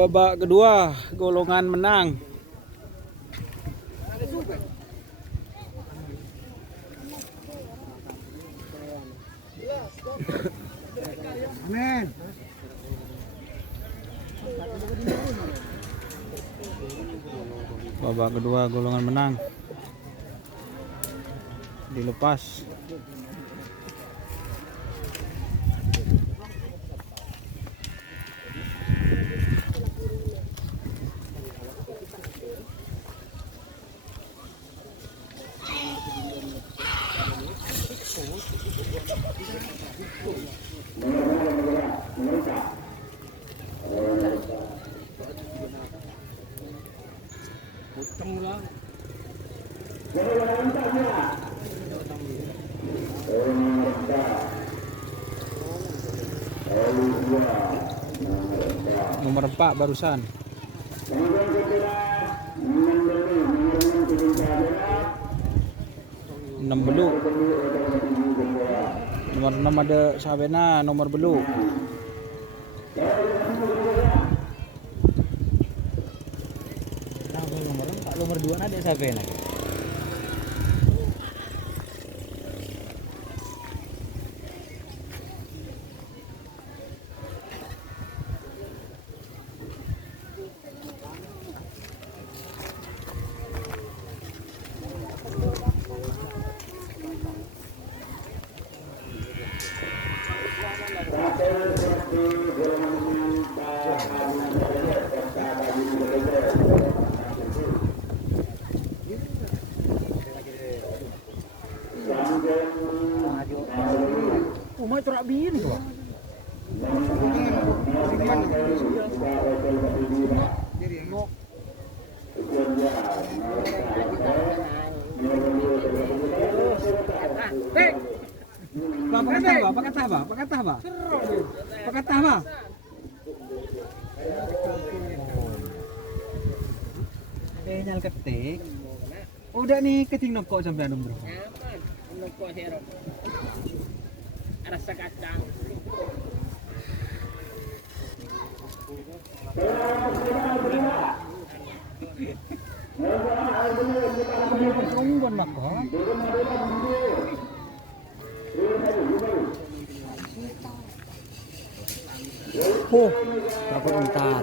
Babak kedua, golongan menang. Amin. Babak kedua, golongan menang. Dilepas. Nomor 4 barusan. Enam beluk. Nomor 6 ada Sabena, nomor beluk. Nomor 2 ada Sabena. Umay turak biin ko. Pakatah ba? Nyal ketik. Udah nih keting nokok sampai anu bro. Nokok hero. Rasa kacang. Tungguan nokok. Dapat entar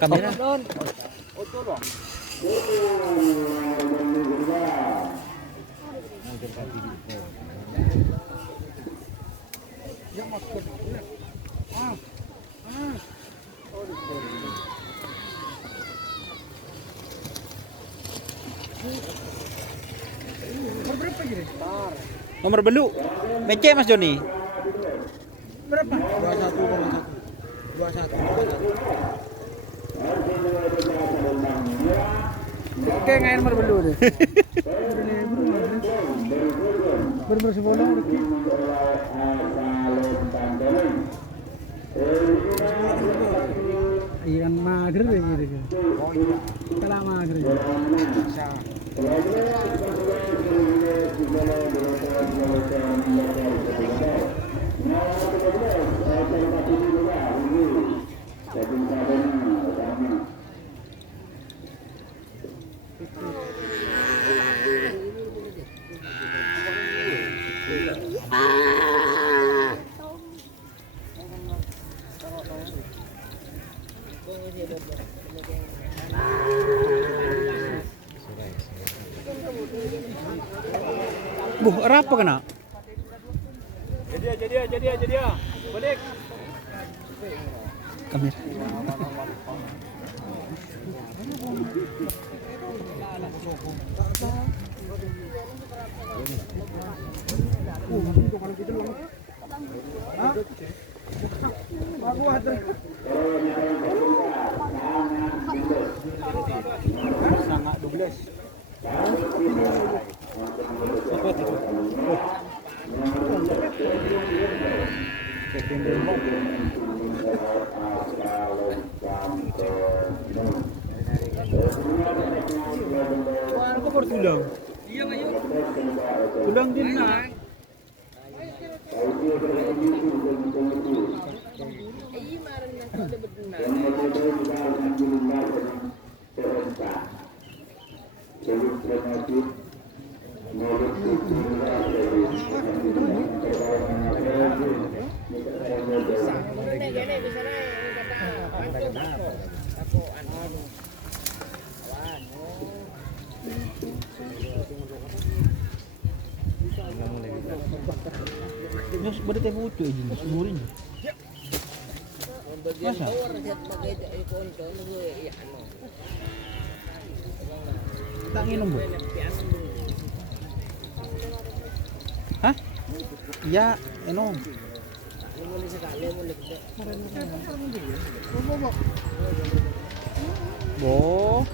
kamera. Nomor beluk. Mece Mas Joni. Berapa? 21. Oke, ngain nomor beluk deh. Bener sebolong ikan mager gitu. Kalau mager. Buh, apa kena? Jadi ya. Balik. Kamera. Sangat 12. Wah, aku baru tulang. Iya, Mas. Tulang dina. Iya, marah. Nyos bade teh putu aja nyos murin. Masa? Tak nginum, Bu. Hah? Ya, enom. Bo.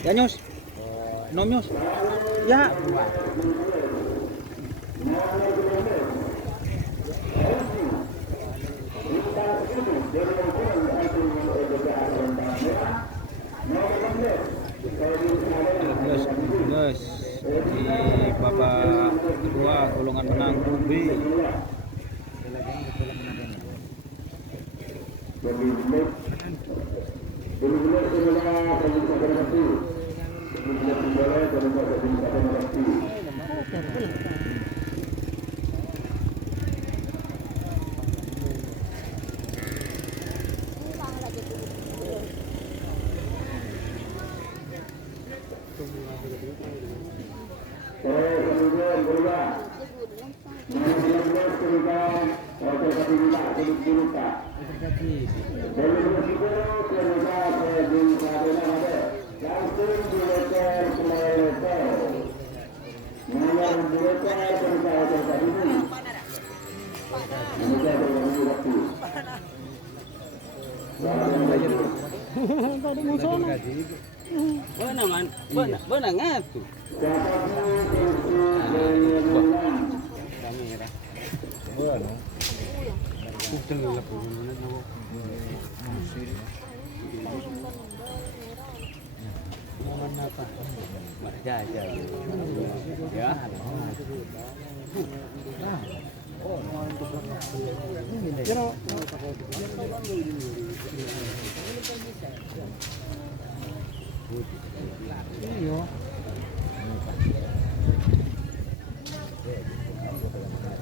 Ya nyos. Nom nyos. Ya. Guys, di babak kedua golongan menang grup B. Benar ngatu.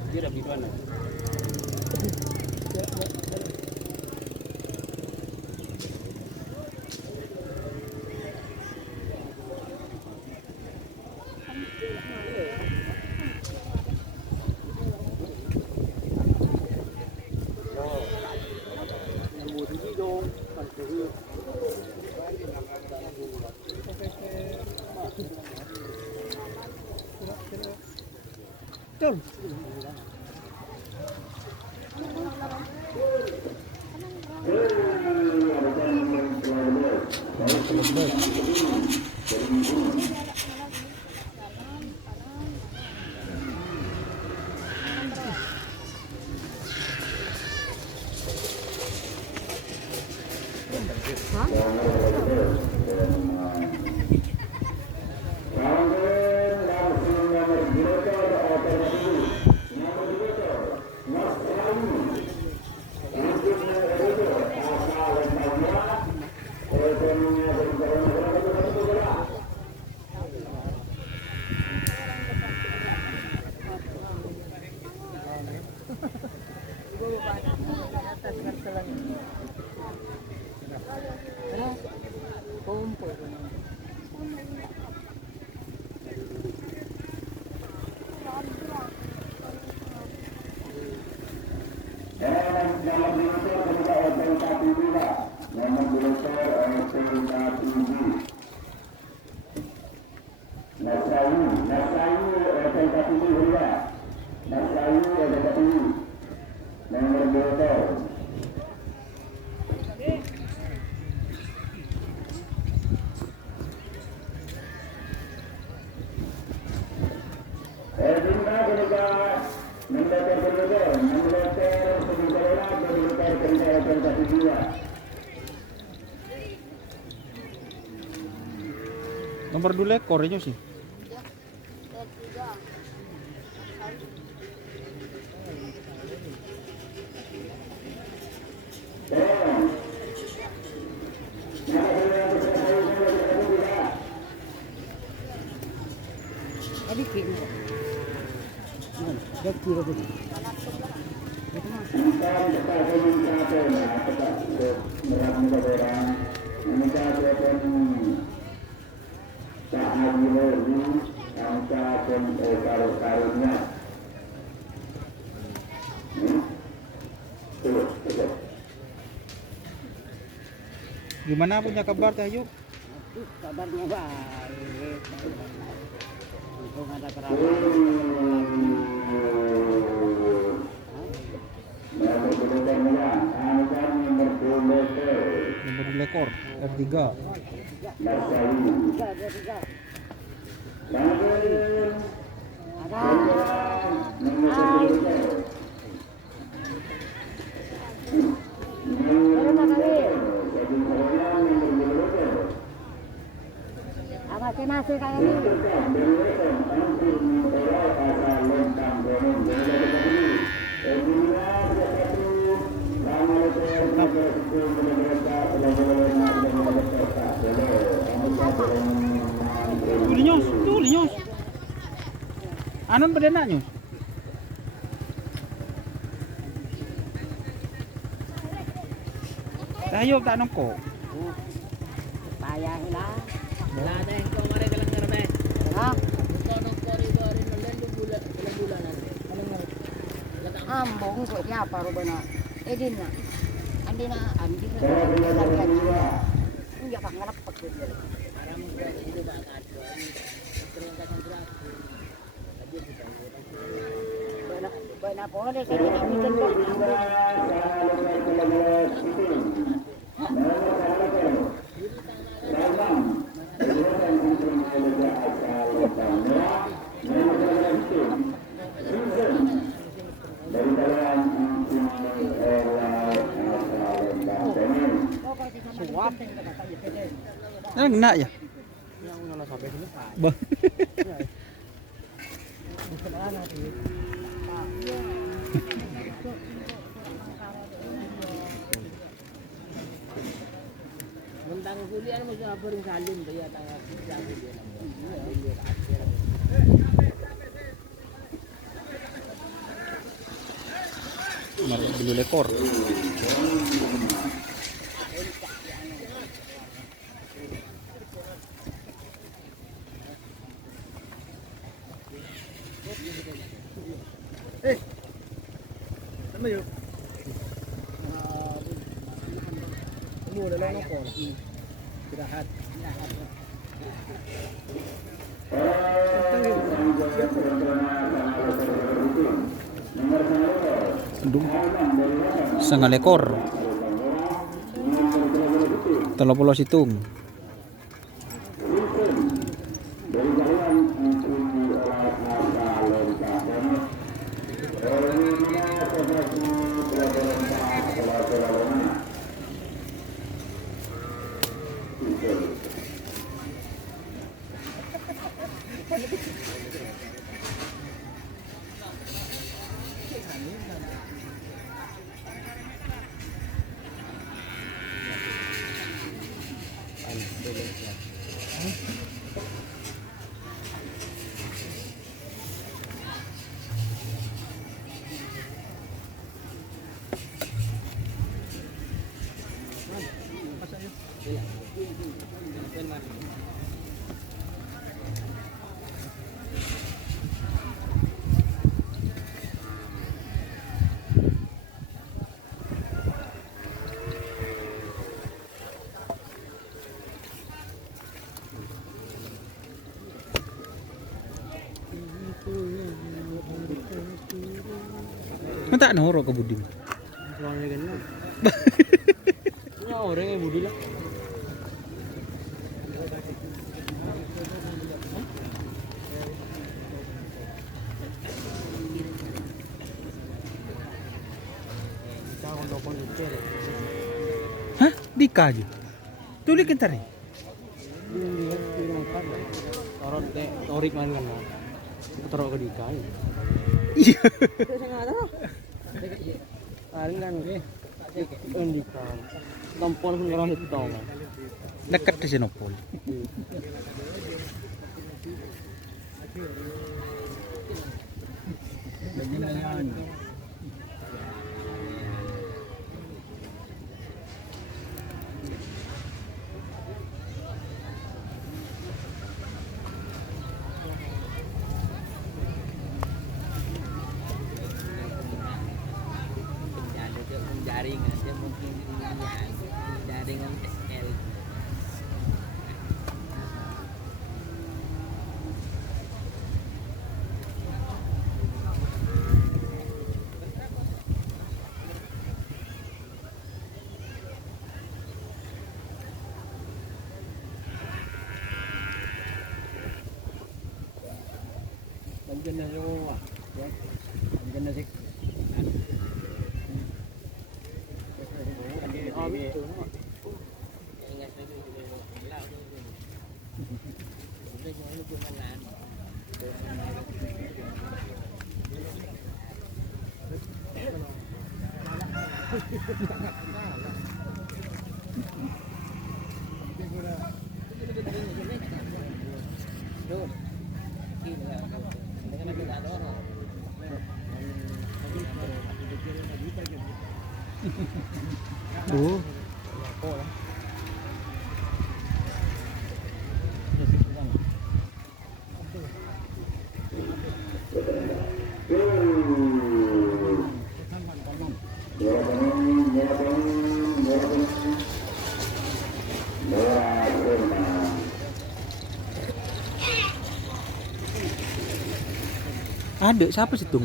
Kira di mana? Nomor 2 ekornya sih. Gimana punya kabar Teh Ayu? Kabarnya baik. Untung ada kerabat. Nomor 2 ekor R3. Masih kayak ini. Tuh linyos. Anon bedena nyos. Teh Ayu tak nongko. Payah lah. Wala na yung kumare ka lang karame. Ha? Kung anong kori-kori na lendo bulan natin. Ambong ko siya paro ba na. Edin na. Andi na sabihan. Hindi pa ngalap pag ko. Para mo ko ito ba ka ato. Kung ka ng drug. Adyo kita. Ba na po rin sa dinitin ko. Enak ya? Bah. Muntang kulian mo sa paring salin kaya tanga lagi dia. Nomor 2 ekor. Ano yun? Mura lang ako. Tirahat. Setengah ekor. 30 situng. Mata noro ke Buding. Soalnya kan. Ya orang yang budi lah. Kita untuk kondisi. Hah? Dika aja. Tulis kan tadi. Ini kan taruh deh, torik kan kan. Taruh ke Dika. Iya. Paling kan Dika. Tampon pun orang itu tahu. Dekat di Senopol. Jaringan dia mungkin jaringan SL. Banjir na semua. Ya. Banjir na sik. Tuh. Ada siapa sih tuh?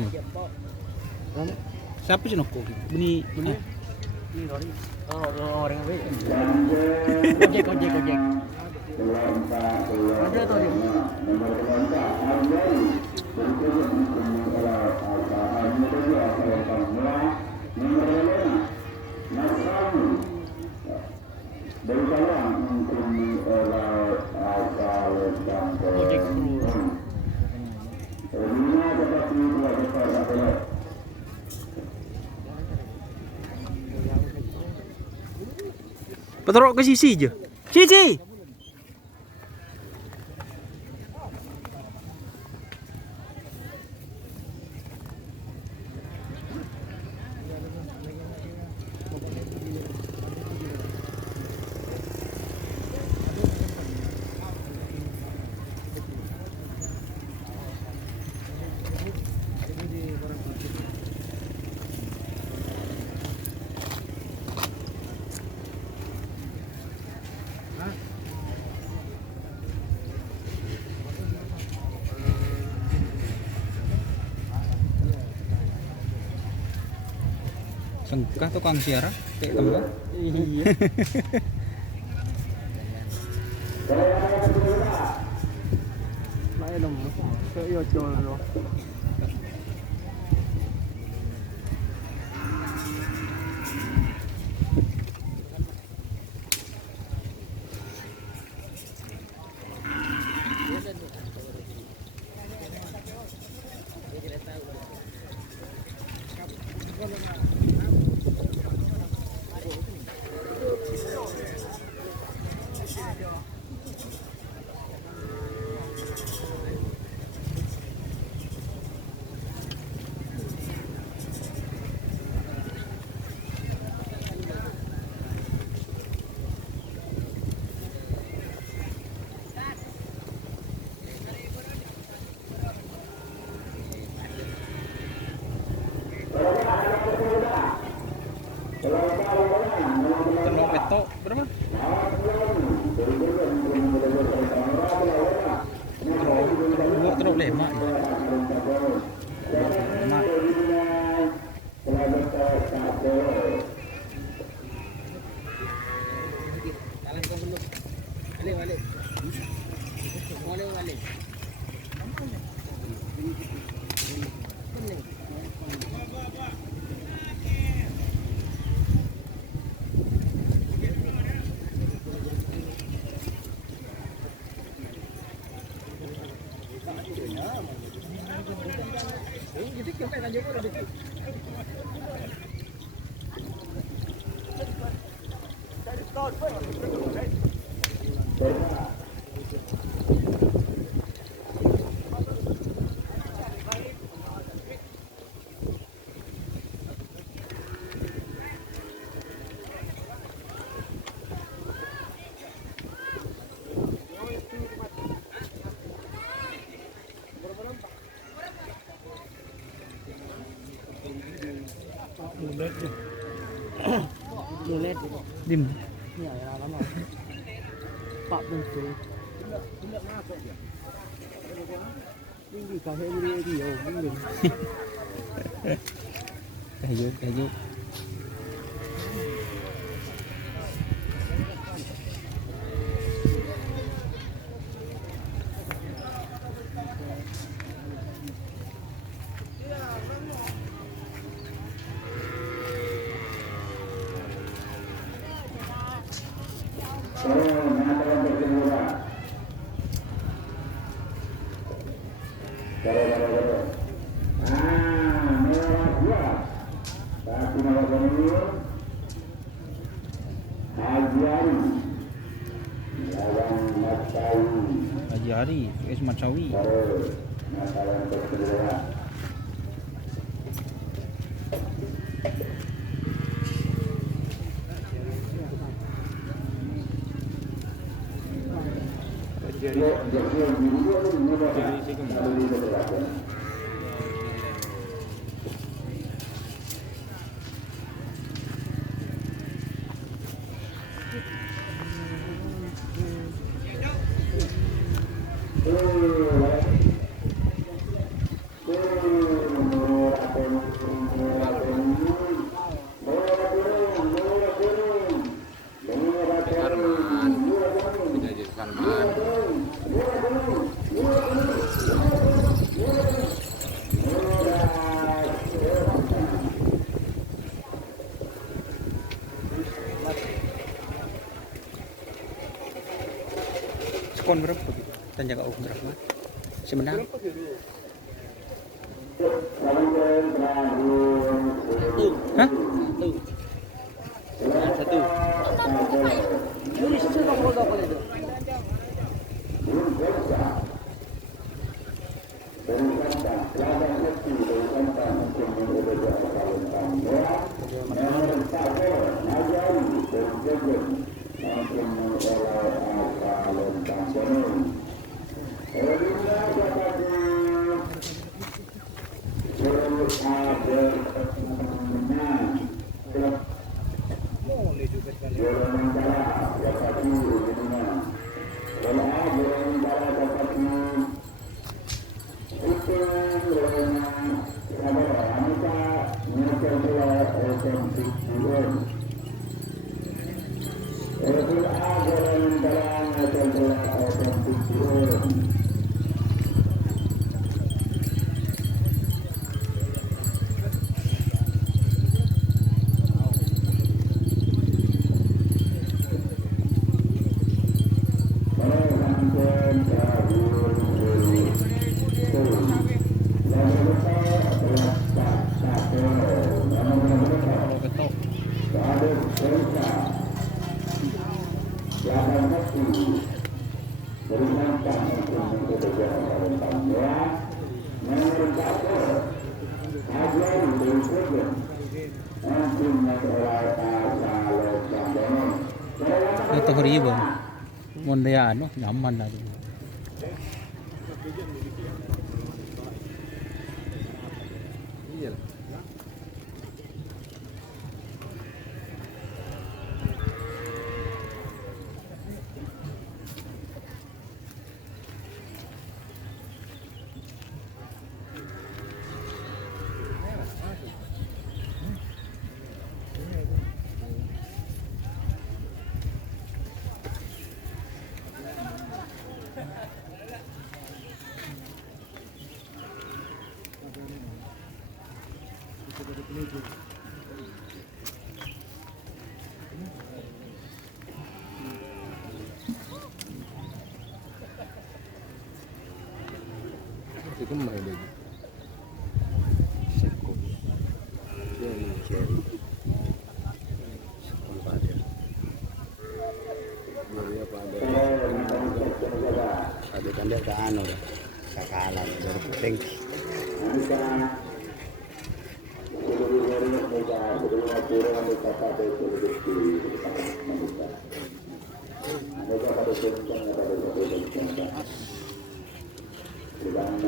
Siapa sih noko? Beni Ini lori. Oh, orang apa? Ojek. Ada tuh dia. Ojek terus. Petrok ke sisi aja. Sisi. Sengkah tukang siara kayak kamu. Iya. Main dong. Kayak yo. Telok petok berapa? Telok lemak ya. Lemak. Mulet. Dim. Ya, lama. Pak Bungsu. Tinggi kafe dia. Kayu. Haji Hari, Ismat Sawi. Skon berapa tuh? Dan jaga berapa? Sebenarnya. Hah? Satu. Ini sudah mau apa itu? Ito ribbon. Mondayano, nyaman na din. Itu main lagi. Seko. Cherry. Sekol pada. Maria pada. Ada kan dia ke anu dah. Kakalan dari puting.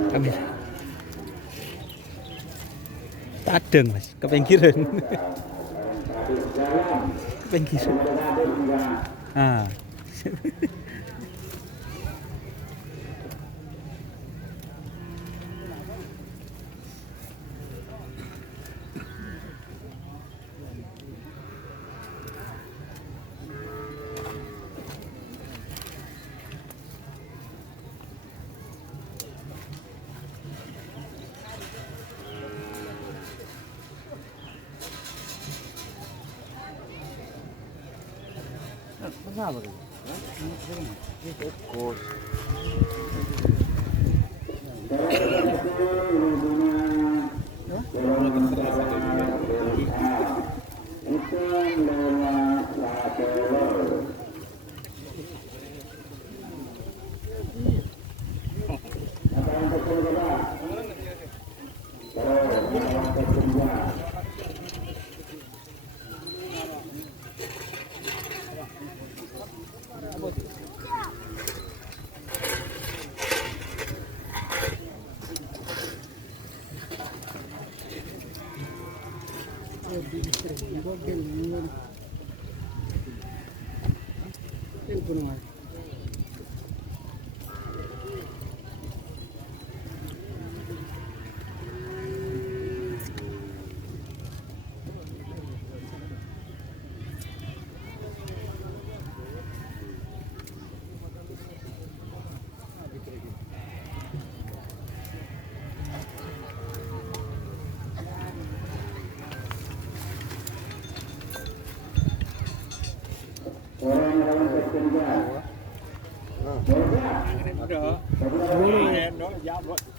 Kami tadeng mas, kepinggiran. Kepinggiran. Ah. Kenapa tuh? Fokus.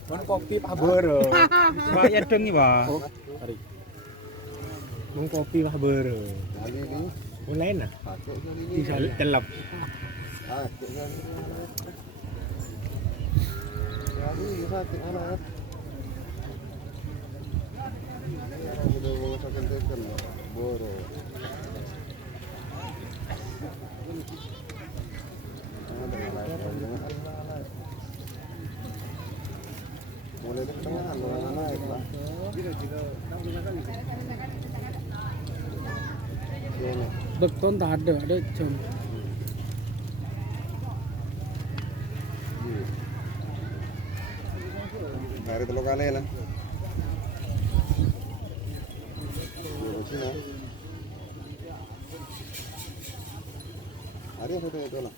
Mana kopi Pak Bero. Bayar dong nih, Pak. Mau kopi Pak Bero. Mulai nah. Bisa telap. Mulai dari tengah naik lah. Beton tak ada jam. Hari telur kali lah. Sini. Hari foto itu lah.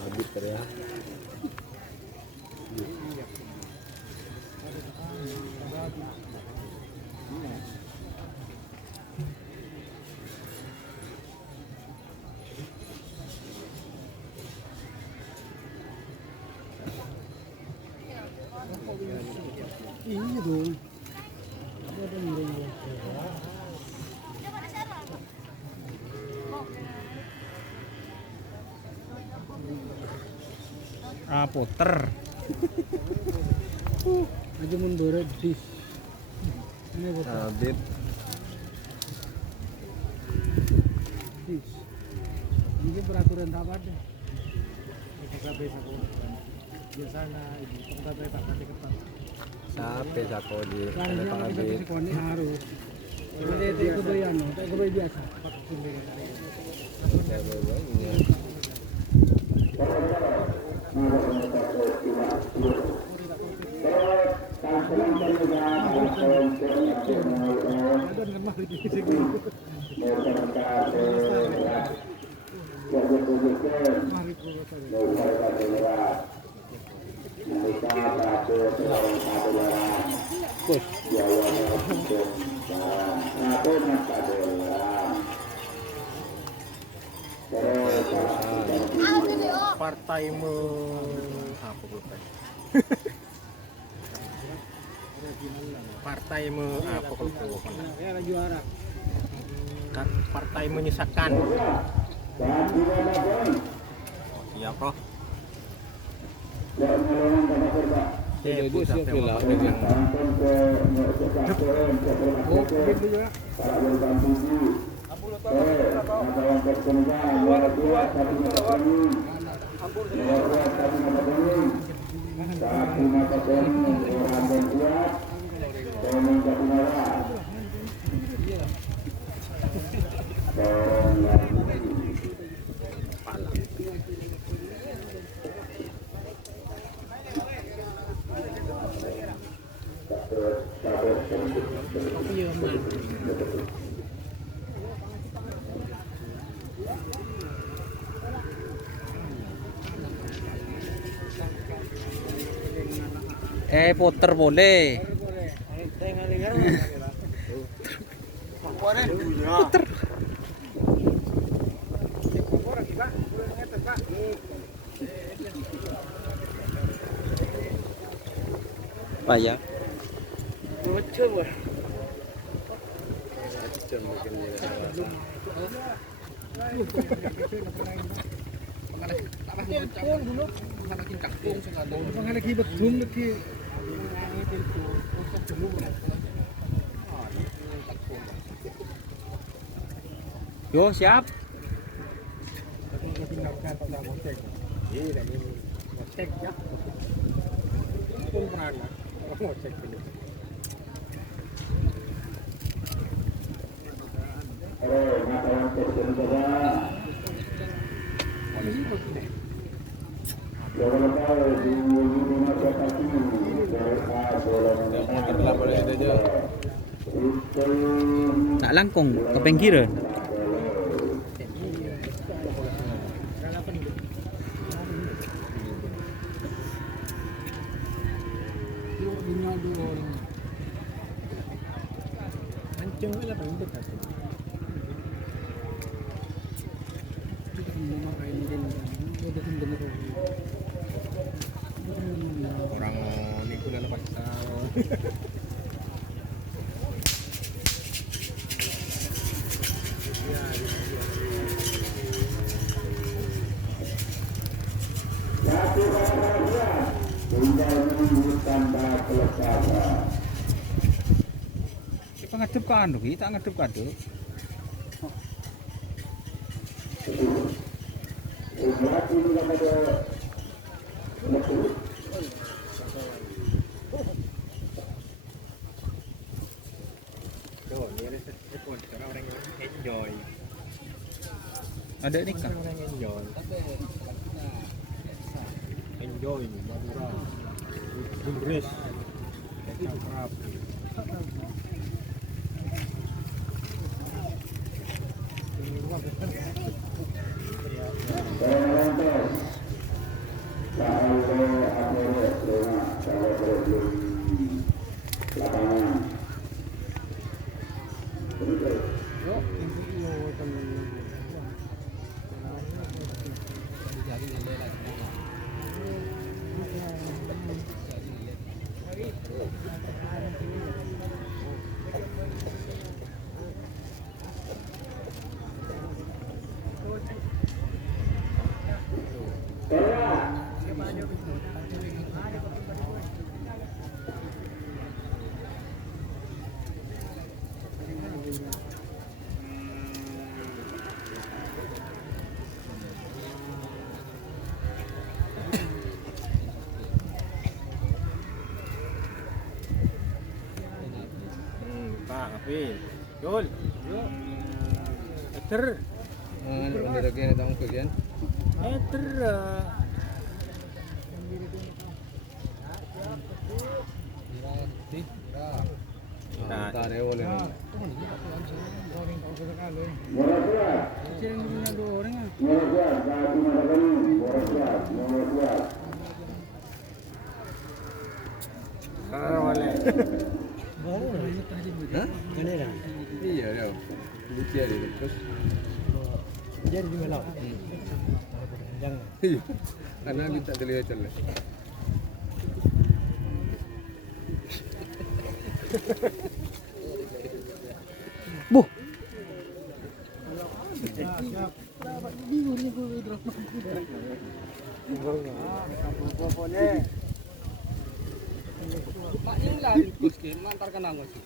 Habis ya. Ini dong. Ah, puter. Aja mundur dis. Ini betul. Habib. Dis. Ini peraturan tak ada. Biasanya ini tempat tak ada ketat. Sampai sakodi. Karena Pak Habib sekolah harus. Jadi itu doyan, tak kebayang biasa. Partaimu apa lupa? Partaimu apa kalau Ya juara. kan partai menyisakan. Siap roh. Ibu sampai mau dengan Puter boleh. Puter. Apa ya? Yo, siap. Nak langkung ke pinggiran. orang lingkungan pasal. Ngadep ke anu ki, tak ngadep ke aduk. Orang yang enjoy. Ada nikah. Orang yang enjoy. Enjoy, murah. Inggris. Kerap. Pak, tapi Yul. Eter. Ano lagi na tong kuyan? Eter. Nah, Tare wala na. Hah? Iya, ya. Lucu ya terus. Jadi juga lah. Jangan. Iya. Karena minta terlihat celah. Buh. Mak Ningla bungkus ke antar kenang sih.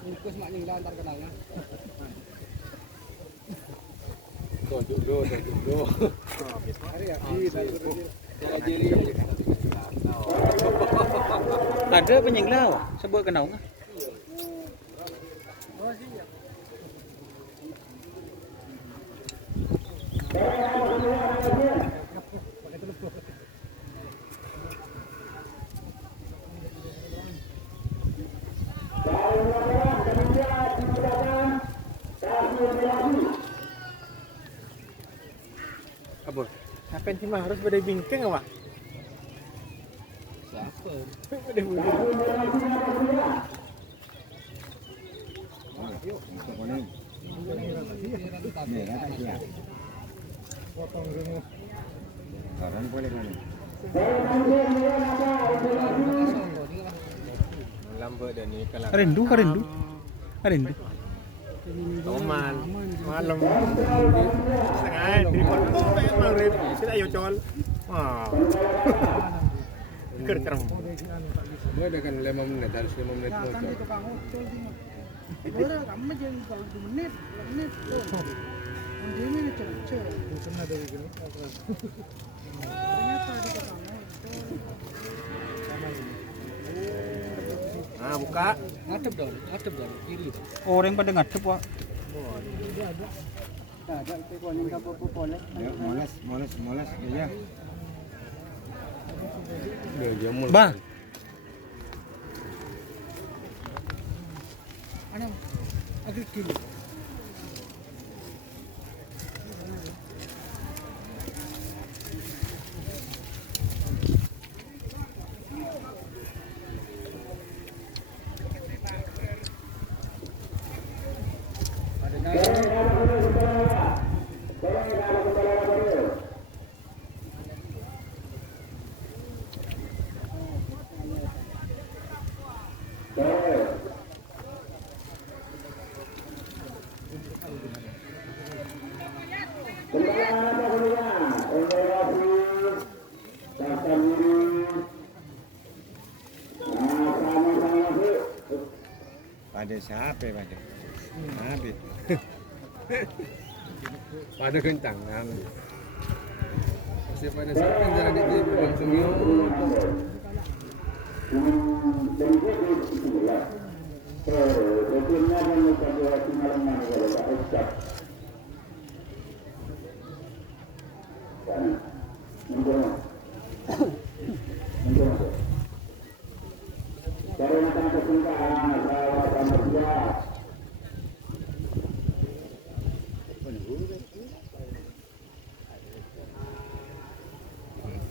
Bungkus Mak Ningla antar kenang. Tuh. Hari ya. Ada penyenglau, sebuah kenau nggak? Apa? Ngapain sih mah harus pada bingkeng apa? Siapa? Pada bulu. Lambat dan ini kalah. Rindu. Toman, malam. Setengah telepon tuh maghrib. Kita ayo col. Wah. Kerem. Semua ada kan 5 menit, harus 5 menit motor. Orang kamu jangan kalau 2 menit, 2 menit. Dia ini cocok. Pernah dari gini. Ternyata di tukang Nah, buka. ngadep dong kiri. Orang pada ngadep Pak. Ada itu koning apa boleh. Ya, moles ya. Dia mul. Bah. Ana agak kiri. Pada siapa pada? Habis. Pada kencang kan. Masih pada siapa yang jalan di langsung yuk.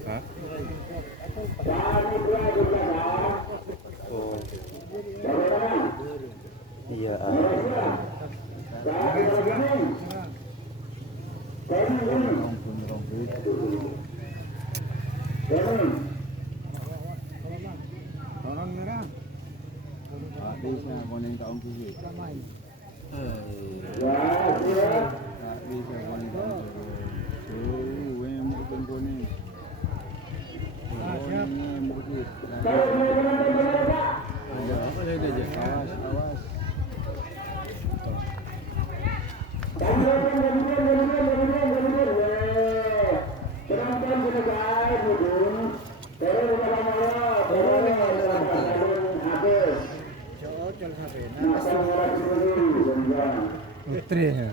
Hah? Oh. Iya. Orang merah. Tak bisa konek tak ongkir. Tak bisa konek tak ongkir. Oh, yang bukan konek. Ada apa lagi aja? Awas. Putri ya.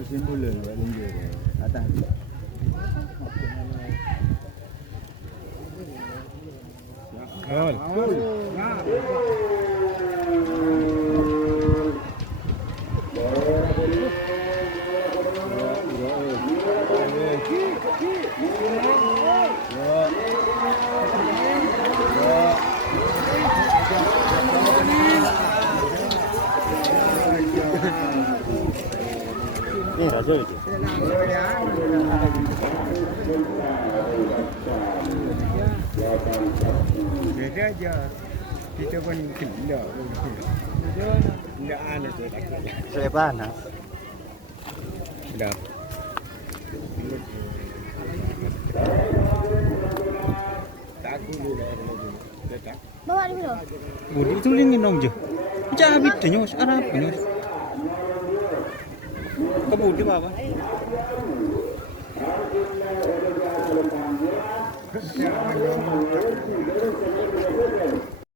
kesimpulan Pak Linggir. Atas. Ini raja itu. Beda aja. Kita pun gila. Tidak aneh tu. Saya panas. Dah. Tak dulu dah lagi. Tak. Bawa dulu. Budi itu lingin dong je. Cabit deh nyos, Arab nyos. Kebudi apa?